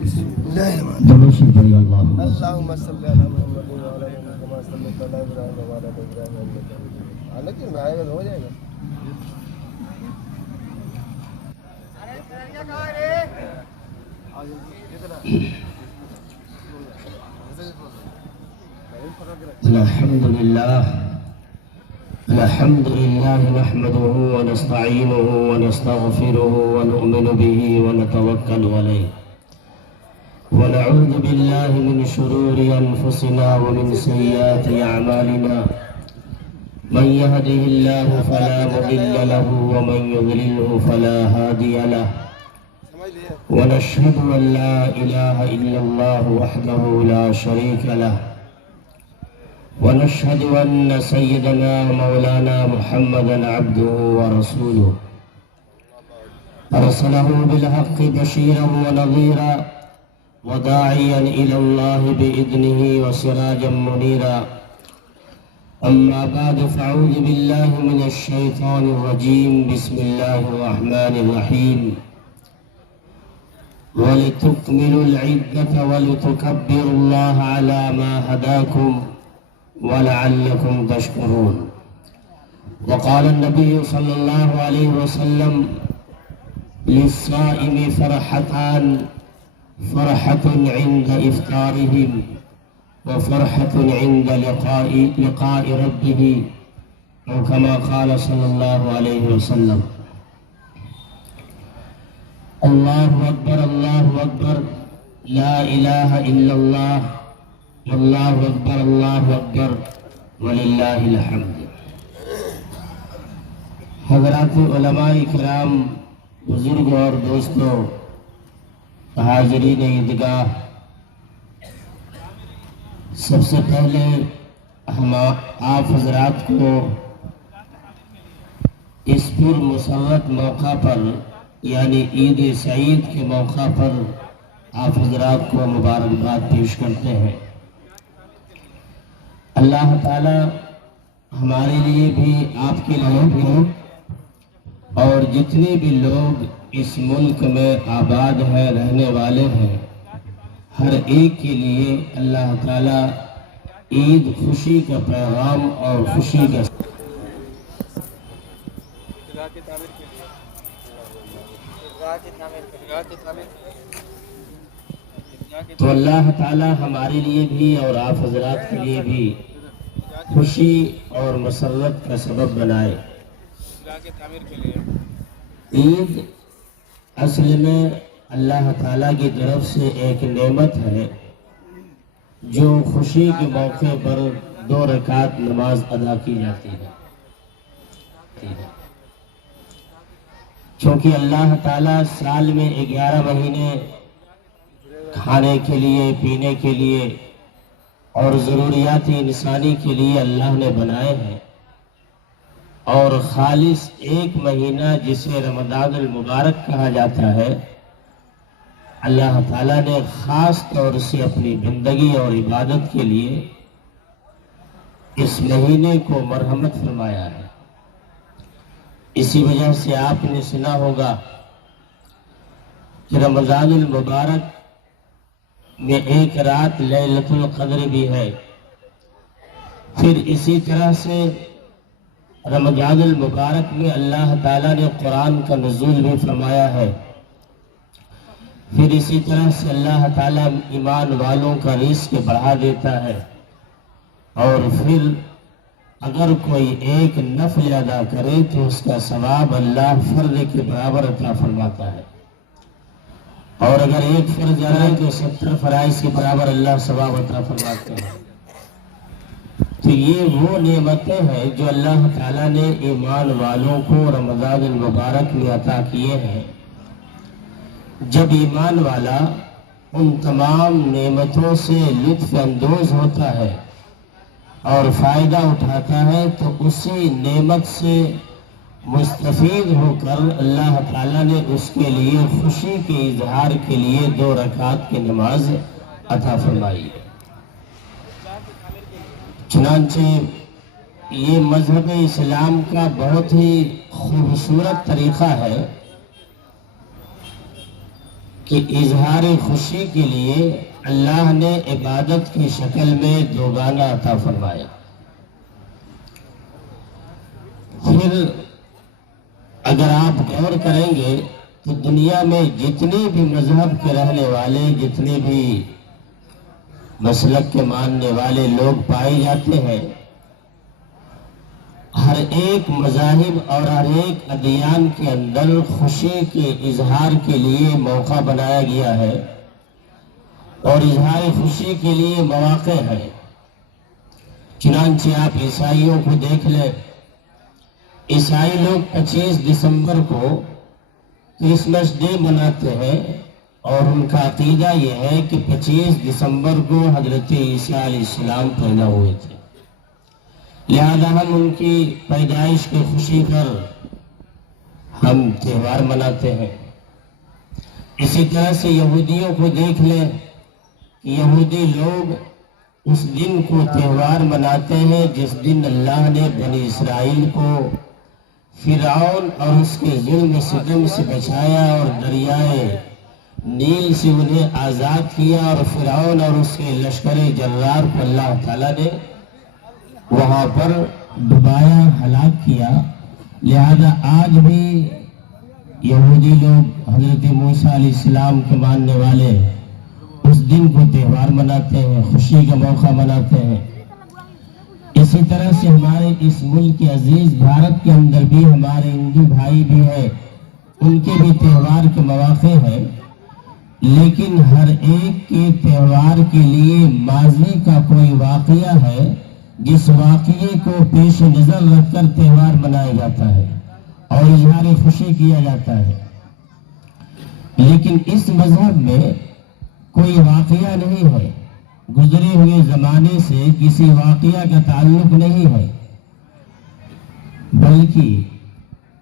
اللهم صل على محمد وعلى ال محمد كما صليت على ابراهيم وعلى ال ابراهيم انك حالانکہ میں آئے گا ہو جائے گا. الحمد لله نحمده ونستعينه ونستغفره ونؤمن به ونتوكل عليه ونعوذ بالله من شرور أنفسنا ومن سيئات أعمالنا من يهده الله فلا مضل له ومن يضلله فلا هادي له ونشهد أن لا إله إلا الله وحده لا شريك له ونشهد أن سيدنا مولانا محمدا عبده ورسوله أرسله بالحق بشيرا ونظيرا وداعيا إلى الله بإذنه وسراجا منيرا. أما بعد فأعوذ بالله من الشيطان الرجيم. بسم الله الرحمن الرحيم. ولتكملوا العدة ولتكبروا الله على ما هداكم ولعلكم تشكرون. وقال النبي صلى الله عليه وسلم للصائم فرحتان فرحة عند إفطارهم وفرحة عند لقاء ربه أو كما قال صلى الله عليه وسلم. الله أكبر الله أكبر لا إله إلا الله والله أكبر الله أكبر وللہ الحمد. حضرات علماء کرام، بزرگ اور دوستوں، حاضرین عیدگاہ، سب سے پہلے ہم آپ حضرات کو اس پر مسرت موقع پر یعنی عید سعید کے موقع پر آپ حضرات کو مبارکباد پیش کرتے ہیں. اللہ تعالی ہمارے لیے بھی آپ کے لیے بھی اور جتنے بھی لوگ اس ملک میں آباد ہیں، رہنے والے ہیں، ہر ایک کے لیے اللہ تعالی عید خوشی کا پیغام اور خوشی کا تو اللہ تعالی ہمارے لیے بھی اور آپ حضرات کے لیے بھی خوشی اور مسرت کا سبب بنائے. عید اصل میں اللہ تعالیٰ کی طرف سے ایک نعمت ہے جو خوشی کے موقع پر 2 رکعت نماز ادا کی جاتی ہے. چونکہ اللہ تعالیٰ سال میں 11 مہینے کھانے کے لیے، پینے کے لیے اور ضروریات انسانی کے لیے اللہ نے بنائے ہیں، اور خالص ایک مہینہ جسے رمضان المبارک کہا جاتا ہے اللہ تعالیٰ نے خاص طور سے اپنی بندگی اور عبادت کے لیے اس مہینے کو مرحمت فرمایا ہے. اسی وجہ سے آپ نے سنا ہوگا کہ رمضان المبارک میں ایک رات لیلۃ القدر بھی ہے. پھر اسی طرح سے رمضان المبارک میں اللہ تعالیٰ نے قرآن کا نزول بھی فرمایا ہے. پھر اسی طرح سے اللہ تعالیٰ ایمان والوں کا رزق بڑھا دیتا ہے، اور پھر اگر کوئی ایک نفل ادا کرے تو اس کا ثواب اللہ فرض کے برابر عطا فرماتا ہے، اور اگر ایک فرض ادا کرے تو 70 فرائض کے برابر اللہ ثواب عطا فرماتے ہیں. تو یہ وہ نعمتیں ہیں جو اللہ تعالیٰ نے ایمان والوں کو رمضان المبارک میں عطا کیے ہیں. جب ایمان والا ان تمام نعمتوں سے لطف اندوز ہوتا ہے اور فائدہ اٹھاتا ہے تو اسی نعمت سے مستفید ہو کر اللہ تعالیٰ نے اس کے لیے خوشی کے اظہار کے لیے 2 رکعت کی نماز عطا فرمائی. چنانچہ یہ مذہب اسلام کا بہت ہی خوبصورت طریقہ ہے کہ اظہار خوشی کے لیے اللہ نے عبادت کی شکل میں دوگانہ عطا فرمایا۔ پھر اگر آپ غور کریں گے تو دنیا میں جتنے بھی مذہب کے رہنے والے، جتنے بھی مسلک کے ماننے والے لوگ پائے جاتے ہیں، ہر ایک مذاہب اور ہر ایک ادیان کے اندر خوشی کے اظہار کے لیے موقع بنایا گیا ہے اور اظہار خوشی کے لیے مواقع ہے۔ چنانچہ آپ عیسائیوں کو دیکھ لیں، عیسائی لوگ 25 دسمبر کو کرسمس ڈے مناتے ہیں اور ان کا عقیدہ یہ ہے کہ 25 دسمبر کو حضرت عیسیٰ علیہ السلام پیدا ہوئے تھے، لہذا ہم ان کی پیدائش کی خوشی پر ہم تہوار مناتے ہیں۔ اسی طرح سے یہودیوں کو دیکھ لیں، یہودی لوگ اس دن کو تہوار مناتے ہیں جس دن اللہ نے بنی اسرائیل کو فرعون اور اس کے ظلم ستم سے بچایا اور دریائے نیل سے انہیں آزاد کیا، اور فرعون اور اس کے لشکر جرار کو اللہ تعالیٰ نے وہاں پر ڈبایا، ہلاک کیا۔ لہذا آج بھی یہودی لوگ حضرت موسیٰ علیہ السلام کے ماننے والے اس دن کو تہوار مناتے ہیں، خوشی کا موقع مناتے ہیں۔ اسی طرح سے ہمارے اس ملک کے عزیز بھارت کے اندر بھی ہمارے ہندو بھائی بھی ہیں، ان کے بھی تہوار کے مواقع ہیں، لیکن ہر ایک کے تہوار کے لیے ماضی کا کوئی واقعہ ہے جس واقعے کو پیش نظر رکھ کر تہوار منایا جاتا ہے اور اظہار خوشی کیا جاتا ہے۔ لیکن اس مذہب میں کوئی واقعہ نہیں ہے، گزرے ہوئے زمانے سے کسی واقعہ کا تعلق نہیں ہے، بلکہ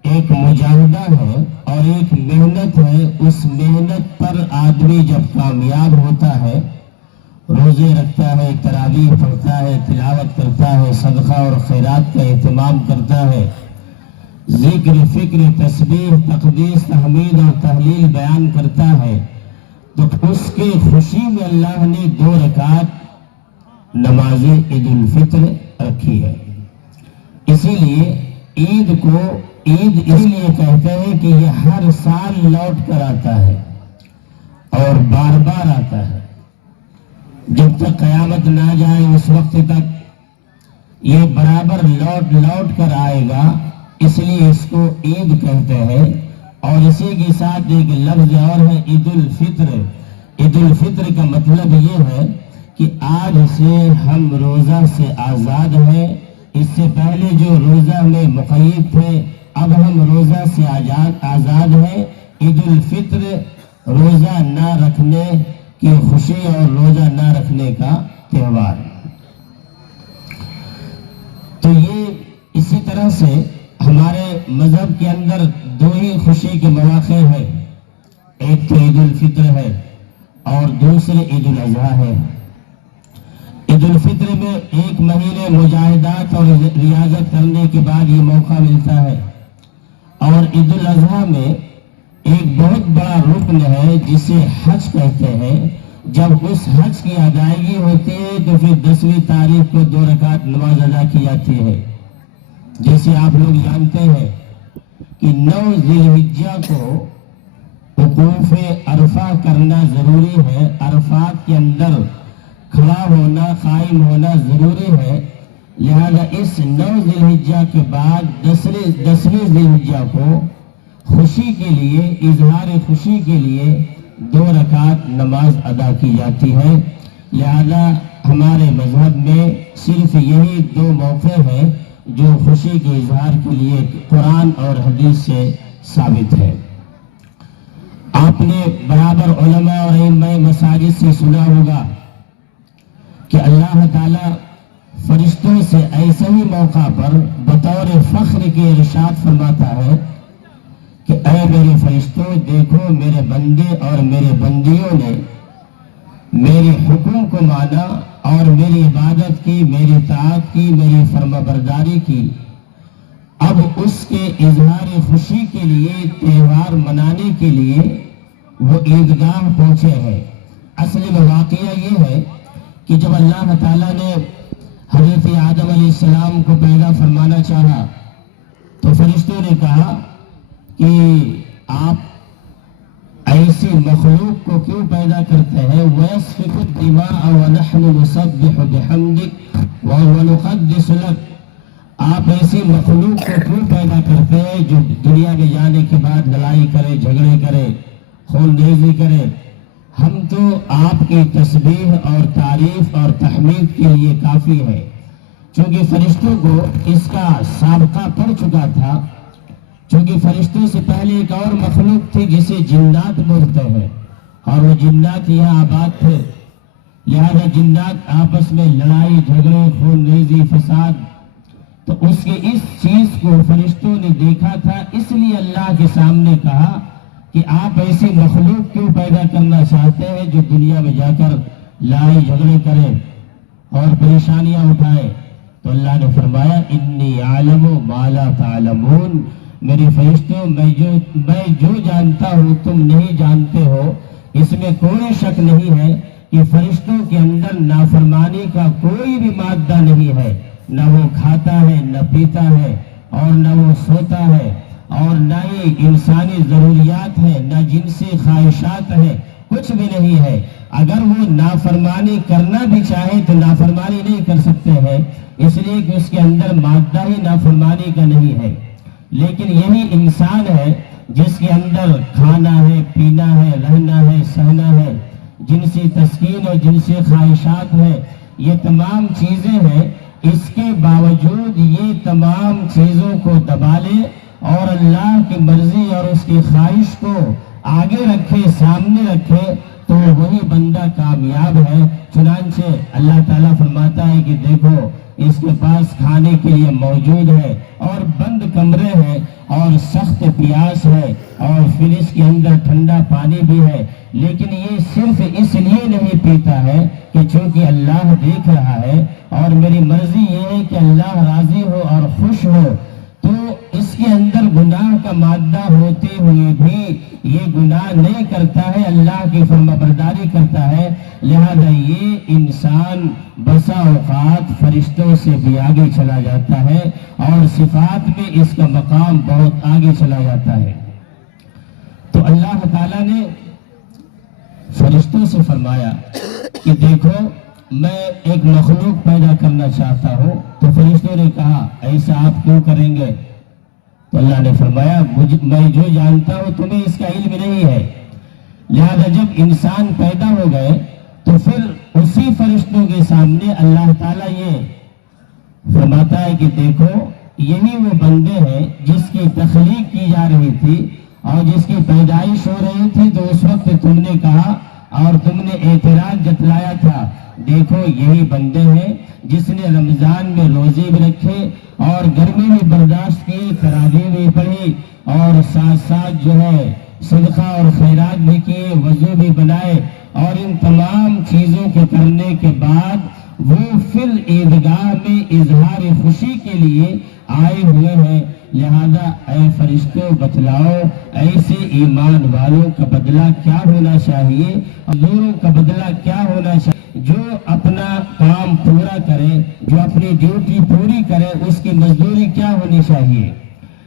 ایک مجاہدہ ہے اور ایک محنت ہے۔ اس محنت پر آدمی جب کامیاب ہوتا ہے، روزے رکھتا ہے، تراویح پڑھتا ہے، تلاوت کرتا ہے، صدقہ اور خیرات کا اہتمام کرتا ہے، ذکر، فکر، تسبیح، تقدیس، تحمید اور تحلیل بیان کرتا ہے، تو اس کے خوشی میں اللہ نے 2 رکعت نماز عید الفطر رکھی ہے۔ اسی لیے عید کو عید اس لیے کہتے ہیں کہ یہ ہر سال لوٹ کر آتا ہے اور بار بار آتا ہے، جب تک قیامت نہ جائے اس وقت تک یہ برابر لوٹ لوٹ کر آئے گا، اس لیے اس کو عید کہتے ہیں۔ اور اسی کے ساتھ ایک لفظ اور ہے عید الفطر۔ عید الفطر کا مطلب یہ ہے کہ آج سے ہم روزہ سے آزاد ہیں، اس سے پہلے جو روزہ میں مقید تھے اب ہم روزہ سے آزاد ہیں۔ عید الفطر روزہ نہ رکھنے کی خوشی اور روزہ نہ رکھنے کا تہوار۔ تو یہ اسی طرح سے ہمارے مذہب کے اندر 2 ہی خوشی کے مواقع ہیں، ایک تو عید الفطر ہے اور دوسرے عید الاضحیٰ ہے۔ عید الفطر میں 1 مہینے مجاہدات اور ریاضت کرنے کے بعد یہ موقع ملتا ہے، اور عید الاضحیٰ میں ایک بہت بڑا رکن ہے جسے حج کہتے ہیں۔ جب اس حج کی ادائیگی ہوتی ہے تو پھر 10ویں تاریخ کو 2 رکعت نماز ادا کی جاتی ہے۔ جیسے آپ لوگ جانتے ہیں کہ 9 ذی الحجہ کو وقوف عرفہ کرنا ضروری ہے، عرفات کے اندر کھڑا ہونا، قائم ہونا ضروری ہے۔ لہذا اس 9 ذی الحجہ کے بعد 10ویں ذی الحجہ کو خوشی کے لیے، اظہار خوشی کے لیے 2 رکعت نماز ادا کی جاتی ہے۔ لہذا ہمارے مذہب میں صرف یہی 2 موقع ہیں جو خوشی کے اظہار کے لیے قرآن اور حدیث سے ثابت ہے۔ آپ نے برابر علماء اور ائمہ مساجد سے سنا ہوگا کہ اللہ تعالیٰ فرشتوں سے ایسے ہی موقع پر بطور فخر کے ارشاد فرماتا ہے کہ اے میرے فرشتوں، دیکھو میرے بندے اور میرے بندیوں نے میرے حکم کو مانا اور میری عبادت کی، میری اطاعت کی، میری فرما برداری کی۔ اب اس کے اظہار خوشی کے لیے، تہوار منانے کے لیے وہ عیدگاہ پہنچے ہیں۔ اصل میں واقعہ یہ ہے کہ جب اللہ تعالیٰ نے حضرت آدم علیہ السلام کو پیدا فرمانا چاہا تو فرشتوں نے کہا کہ آپ ایسی مخلوق کو کیوں پیدا کرتے ہیں؟ وَيَسْفِكُ الدِّمَاءَ وَنَحْنُ نُسَبِّحُ بِحَمْدِكَ وَنُقَدِّسُ لَكَ، آپ ایسی مخلوق کو کیوں پیدا کرتے ہیں جو دنیا میں جانے کے بعد لڑائی کرے، جھگڑے کرے، خون ریزی کرے؟ ہم تو آپ کی تسبیح اور تعریف اور تحمید کے لیے کافی ہے۔ چونکہ فرشتوں کو اس کا سابقہ پڑ چکا تھا، چونکہ فرشتوں سے پہلے ایک اور مخلوق تھی جسے جنات بولتے ہیں، اور وہ جنات یہاں آباد تھے، لہذا جنات آپس میں لڑائی جھگڑے، خون ریزی، فساد، تو اس چیز کو فرشتوں نے دیکھا تھا، اس لیے اللہ کے سامنے کہا کہ آپ ایسی مخلوق کیوں پیدا کرنا چاہتے ہیں جو دنیا میں جا کر لڑائی جھگڑے کرے اور پریشانیاں اٹھائے؟ تو اللہ نے فرمایا انی عالم ما لا تعلمون، میرے فرشتوں میں جو جانتا ہوں تم نہیں جانتے ہو۔ اس میں کوئی شک نہیں ہے کہ فرشتوں کے اندر نافرمانی کا کوئی بھی مادہ نہیں ہے، نہ وہ کھاتا ہے، نہ پیتا ہے، اور نہ وہ سوتا ہے، اور نہ ہی انسانی ضروریات ہیں، نہ جنسی خواہشات ہیں، کچھ بھی نہیں ہے۔ اگر وہ نافرمانی کرنا بھی چاہے تو نافرمانی نہیں کر سکتے ہیں، اس لیے کہ اس کے اندر مادہ ہی نافرمانی کا نہیں ہے۔ لیکن یہی انسان ہے جس کے اندر کھانا ہے، پینا ہے، رہنا ہے، سہنا ہے، جنسی تسکین اور جنسی خواہشات ہے، یہ تمام چیزیں ہیں۔ اس کے باوجود یہ تمام چیزوں کو دبا لے اور اللہ کی مرضی اور اس کی خواہش کو آگے رکھے، سامنے رکھے، تو وہی بندہ کامیاب ہے۔ چنانچہ اللہ تعالیٰ فرماتا ہے کہ دیکھو اس کے پاس کھانے کے لیے موجود ہے اور بند کمرے ہیں اور سخت پیاس ہے اور پھر اس کے اندر ٹھنڈا پانی بھی ہے، لیکن یہ صرف اس لیے نہیں پیتا ہے کہ چونکہ اللہ دیکھ رہا ہے اور میری مرضی یہ ہے کہ اللہ راضی ہو اور خوش ہو، تو اس کے اندر گناہ کا مادہ ہوتے ہوئے بھی یہ گناہ نہیں کرتا ہے، اللہ کی فرمانبرداری کرتا ہے۔ لہذا یہ انسان بسا اوقات فرشتوں سے بھی آگے چلا جاتا ہے اور صفات میں اس کا مقام بہت آگے چلا جاتا ہے۔ تو اللہ تعالیٰ نے فرشتوں سے فرمایا کہ دیکھو میں ایک مخلوق پیدا کرنا چاہتا ہوں، تو فرشتوں نے کہا ایسا آپ کیوں کریں گے؟ تو اللہ نے فرمایا میں جو جانتا ہوں تمہیں اس کا علم نہیں ہے، لہذا جب انسان پیدا ہو گئے تو پھر اسی فرشتوں کے سامنے اللہ تعالیٰ یہ فرماتا ہے کہ دیکھو یہی وہ بندے ہیں جس کی تخلیق کی جا رہی تھی اور جس کی پیدائش ہو رہی تھی، تو اس وقت تم نے کہا اور تم نے اعتراض جتلایا تھا، دیکھو یہی بندے ہیں جس نے رمضان میں روزے بھی رکھے اور گرمی بھی برداشت کی، تراویح بھی پڑھی اور ساتھ ساتھ جو ہے صدقہ اور خیرات بھی کیے، وضو بھی بنائے، اور ان تمام چیزوں کے کرنے کے بعد وہ پھر عیدگاہ میں اظہار خوشی کے لیے آئے ہوئے ہیں۔ لہذا اے فرشتوں بتلاؤ ایسے ایمان والوں کا بدلہ کیا ہونا چاہیے، لوگوں کا بدلہ کیا ہونا چاہیے؟ جو اپنا کام پورا کرے، جو اپنی ڈیوٹی پوری کرے، اس کی مزدوری کیا ہونی چاہیے؟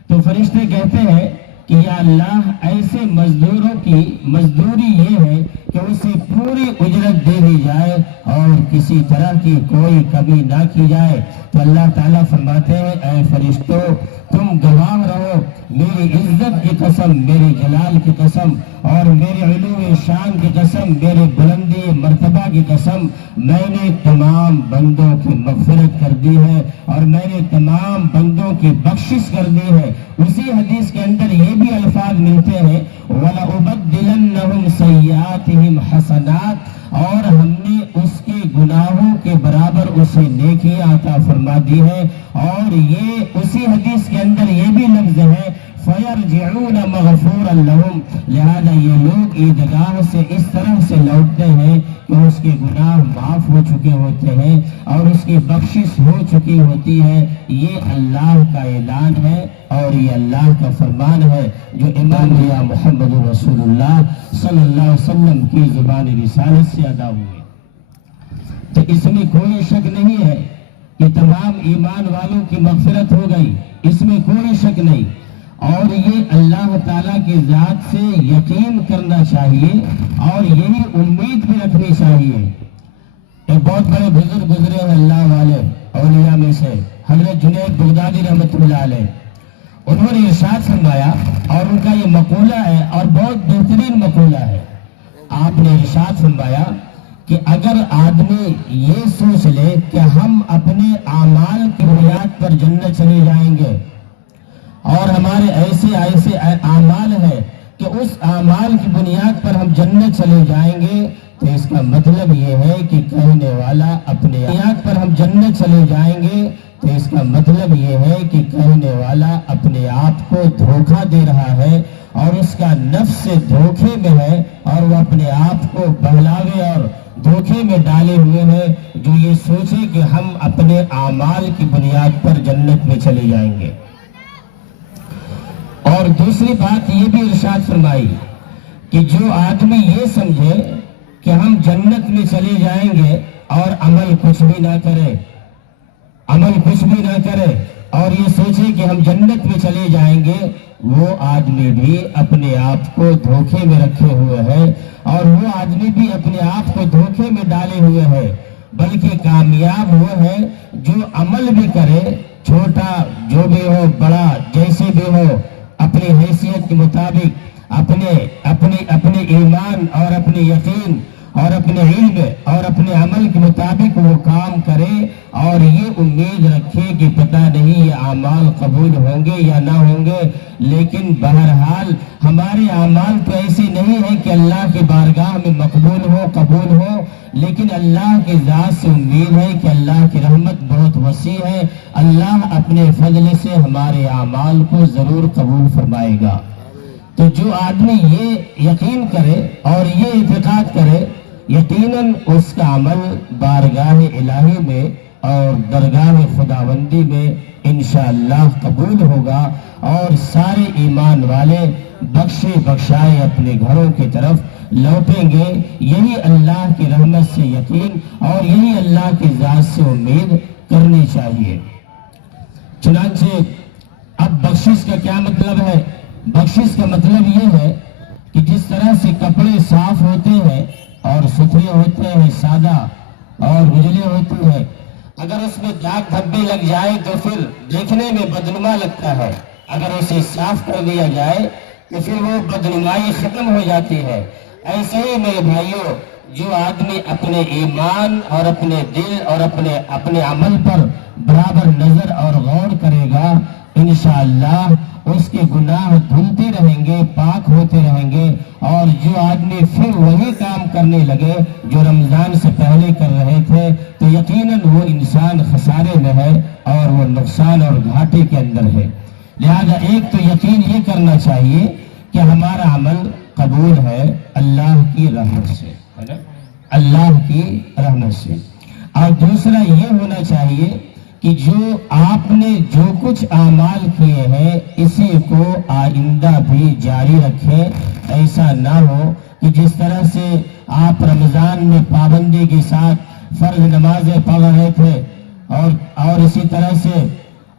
تو فرشتے کہتے ہیں کہ یا اللہ ایسے مزدوروں کی مزدوری یہ ہے کہ اسے پوری اجرت دے دی جائے اور کسی طرح کی کوئی کمی نہ کی جائے۔ تو اللہ تعالیٰ فرماتے ہیں اے فرشتوں تم گواہ رہو، میری عزت کی قسم، میری جلال کی قسم اور میرے علو شان کی قسم، میرے بلندی مرتبہ کی قسم، میں نے تمام بندوں کی مغفرت کر دی ہے اور میں نے تمام بندوں کی بخشش کر دی ہے۔ اسی حدیث کے اندر یہ بھی الفاظ ملتے ہیں وَلَأُبَدِّلَنَّهُمْ سَيِّئَاتِهِمْ حَسَنَاتٍ، اور ہم نے اس کے گناہوں کے برابر اسے نیکیاں عطا فرما دی ہے۔ اور یہ اسی حدیث کے اندر یہ بھی لفظ ہے فَيَرْجِعُونَ مَغْفُورًا لَهُمْ، لہذا یہ لوگ عیدگاہ سے اس طرح سے لوٹتے ہیں کہ اس کے گناہ معاف ہو چکے ہوتے ہیں اور اس کی بخشش ہو چکی ہوتی ہے۔ یہ اللہ کا اعلان ہے اور یہ اللہ کا فرمان ہے جو امام محمد رسول اللہ صلی اللہ علیہ وسلم کی زبان رسالت سے ادا ہوئے۔ تو اس میں کوئی شک نہیں ہے کہ تمام ایمان والوں کی مغفرت ہو گئی، اس میں کوئی شک نہیں، اور یہ اللہ تعالیٰ کی ذات سے یقین کرنا چاہیے اور یہی امید بھی رکھنی چاہیے۔ ایک بہت بڑے بزرگ گزرے ہیں اللہ والے اولیاء میں سے، حضرت جنید بغدادی رحمۃ اللہ علیہ، انہوں نے ارشاد فرمایا اور ان کا یہ مقولہ ہے اور بہت بہترین مقولہ ہے۔ آپ نے ارشاد فرمایا کہ اگر آدمی یہ سوچ لے کہ ہم اپنے اعمال کی بنیاد پر جنت چلے جائیں گے اور ہمارے ایسے ایسے اعمال ہیں کہ اس اعمال کی بنیاد پر ہم جنت چلے جائیں گے، تو اس کا مطلب یہ ہے کہ کہنے والا اپنے بنیاد پر ہم جنت چلے جائیں گے، تو اس کا مطلب یہ ہے کہ کہنے والا اپنے آپ کو دھوکہ دے رہا ہے اور اس کا نفس سے دھوکے میں ہے اور وہ اپنے آپ کو بہلاوے اور دھوکے میں ڈالے ہوئے ہیں جو یہ سوچے کہ ہم اپنے اعمال کی بنیاد پر جنت میں چلے جائیں گے۔ اور دوسری بات یہ بھی ارشاد فرمائی کہ جو آدمی یہ سمجھے کہ ہم جنت میں چلے جائیں گے اور عمل کچھ بھی نہ کرے، عمل کچھ بھی نہ کرے اور یہ سوچے کہ ہم جنت میں چلے جائیں گے، وہ آدمی بھی اپنے آپ کو دھوکے میں رکھے ہوئے ہے اور وہ آدمی بھی اپنے آپ کو دھوکے میں ڈالے ہوئے ہے۔ بلکہ کامیاب وہ ہے جو عمل بھی کرے، چھوٹا جو بھی ہو بڑا جیسے بھی ہو، اپنی حیثیت کے مطابق اپنے ایمان اور اپنے یقین اور اپنے علم اور اپنے عمل کے مطابق وہ کام کرے اور یہ امید رکھے کہ پتہ نہیں یہ اعمال قبول ہوں گے یا نہ ہوں گے، لیکن بہرحال ہمارے اعمال تو ایسے نہیں ہیں کہ اللہ کی بارگاہ میں مقبول ہو قبول ہو، لیکن اللہ کی ذات سے امید ہے کہ اللہ کی رحمت بہت وسیع ہے، اللہ اپنے فضل سے ہمارے اعمال کو ضرور قبول فرمائے گا۔ تو جو آدمی یہ یقین کرے اور یہ اعتقاد کرے، یقیناً اس کا عمل بارگاہ الہی میں اور درگاہ خداوندی میں انشاءاللہ قبول ہوگا اور سارے ایمان والے بخشے بخشائے اپنے گھروں کی طرف لوٹیں گے۔ یہی اللہ کی رحمت سے یقین اور یہی اللہ کی ذات سے امید کرنی چاہیے۔ چنانچہ اب بخشش کا کیا مطلب ہے؟ بخشش کا مطلب یہ ہے کہ جس طرح سے کپڑے صاف ہوتے ہیں اور ستھرے ہوتے ہیں، سادہ اور اجلے ہوتے ہیں، اگر اس میں داغ دھبے لگ جائے تو پھر دیکھنے میں بدنما لگتا ہے، اگر اسے صاف کر دیا جائے تو پھر وہ بدنمائی ختم ہو جاتی ہے۔ ایسے ہی میرے بھائیوں، جو آدمی اپنے ایمان اور اپنے دل اور اپنے عمل پر برابر نظر اور غور کرے گا، انشاءاللہ اس کے گناہ دھلتے رہیں گے، پاک ہوتے رہیں گے، اور جو آدمی پھر وہی کام کرنے لگے جو رمضان سے پہلے کر رہے تھے، تو یقیناً وہ انسان خسارے میں ہے اور وہ نقصان اور گھاٹے کے اندر ہے۔ لہذا ایک تو یقین یہ کرنا چاہیے کہ ہمارا عمل قبول ہے اللہ کی رحمت سے، اللہ کی رحمت سے، اور دوسرا یہ ہونا چاہیے کہ جو آپ نے جو کچھ اعمال کیے ہیں اسی کو آئندہ بھی جاری رکھیں۔ ایسا نہ ہو کہ جس طرح سے آپ رمضان میں پابندی کے ساتھ فرض نمازیں پڑھ رہے تھے اور اسی طرح سے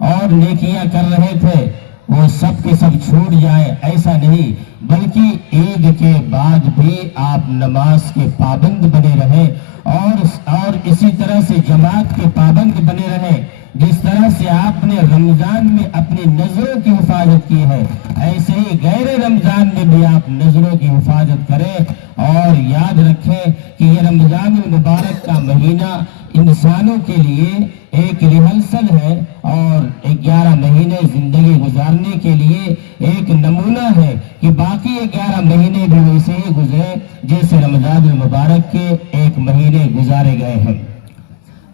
اور نیکیاں کر رہے تھے، وہ سب کے سب چھوٹ جائیں، ایسا نہیں، بلکہ عید کے بعد بھی آپ نماز کے پابند بنے رہیں اور اسی طرح سے جماعت کے پابند بنے رہیں۔ جس طرح سے آپ نے رمضان میں اپنی نظروں کی حفاظت کی ہے، ایسے ہی غیر رمضان میں بھی آپ نظروں کی حفاظت کریں، اور یاد رکھیں کہ یہ رمضان المبارک کا مہینہ انسانوں کے لیے ایک ریہرسل ہے اور 11 مہینے زندگی گزارنے کے لیے ایک نمونہ ہے کہ باقی 11 مہینے بھی ویسے ہی گزرے جیسے رمضان المبارک کے 1 مہینے گزارے گئے ہیں۔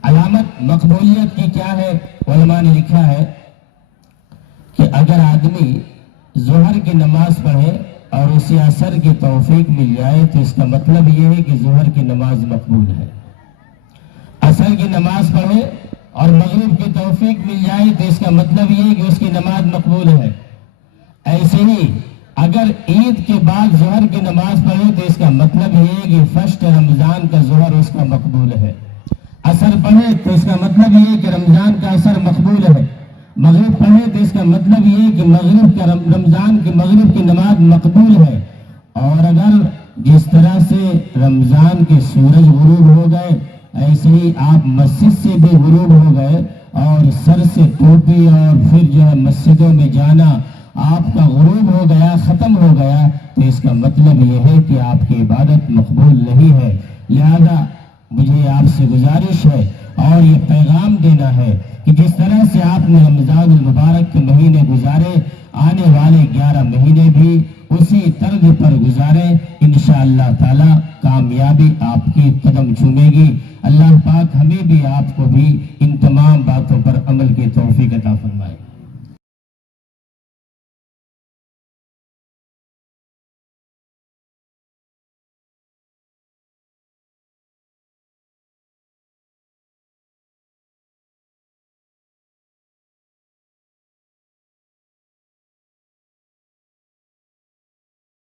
علامت مقبولیت کی کیا ہے؟ علماء نے لکھا ہے کہ اگر آدمی ظہر کی نماز پڑھے اور اسے عصر کی توفیق مل جائے تو اس کا مطلب یہ ہے کہ ظہر کی نماز مقبول ہے. عصر کی نماز پڑھے اور مغرب کی توفیق مل جائے تو اس کا مطلب یہ ہے کہ اس کی نماز مقبول ہے. ایسے ہی اگر عید کے بعد ظہر کی نماز پڑھے تو اس کا مطلب یہ ہے کہ فرسٹ رمضان کا ظہر اس کا مقبول ہے. عصر پڑھے تو اس کا مطلب یہ ہے کہ رمضان کا عصر مقبول ہے. مغرب پڑھے تو اس کا مطلب یہ ہے کہ مغرب کا رمضان کی مغرب کی نماز مقبول ہے. اور اگر جس طرح سے رمضان کے سورج غروب ہو گئے ایسے ہی آپ مسجد سے بھی غروب ہو گئے اور سر سے ٹوپی اور پھر جو ہے مسجدوں میں جانا آپ کا غروب ہو گیا، ختم ہو گیا، تو اس کا مطلب یہ ہے کہ آپ کی عبادت مقبول نہیں ہے. لہذا مجھے آپ سے گزارش ہے اور یہ پیغام دینا ہے کہ جس طرح سے آپ نے رمضان المبارک کے مہینے گزارے، آنے والے 11 مہینے بھی اسی طرز پر گزاریں. انشاءاللہ تعالی کامیابی آپ کی قدم چومے گی. اللہ پاک ہمیں بھی آپ کو بھی ان تمام باتوں پر عمل کی توفیق عطا فرمائے.